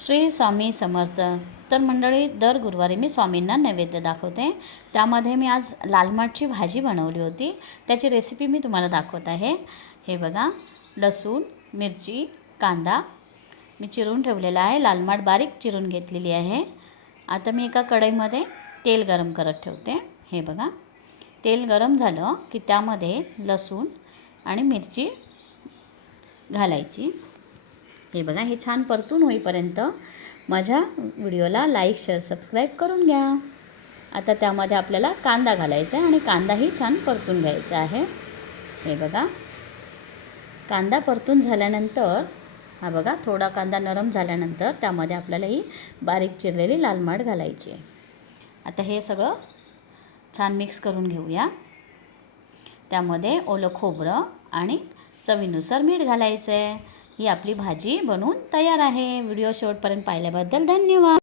श्री स्वामी समर्थ. तर मंडळी, दर गुरुवारी मी स्वामींना नैवेद्य दाखवते. त्यामध्ये मी आज लाल माठची भाजी बनवली होती. त्याची रेसिपी मी तुम्हाला दाखवत आहे. हे बघा, लसूण, मिरची, कांदा मी चिरून ठेवलेला आहे. लाल माठ बारीक चिरून घेतलेली आहे. आता मी एका कढईमध्ये तेल गरम करत ठेवते. हे बघा, तेल गरम झालं की त्यामध्ये लसूण आणि मिरची घालायची. हे बघा, हे छान परतून होईपर्यंत माझ्या व्हिडिओला लाईक, शेअर, सबस्क्राईब करून घ्या. आता त्यामध्ये आपल्याला कांदा घालायचा आहे आणि कांदाही छान परतून घ्यायचा आहे. हे बघा, कांदा परतून झाल्यानंतर हा बघा, थोडा कांदा नरम झाल्यानंतर त्यामध्ये आपल्याला ही बारीक चिरलेली लाल माठ घालायची आहे. आता हे सगळं छान मिक्स करून घेऊया. त्यामध्ये ओलं खोबरं आणि चवीनुसार मीठ घालायचं आहे. ही आपली भाजी बनवून तयार आहे. व्हिडिओ शेवटपर्यंत पाहिल्याबद्दल धन्यवाद.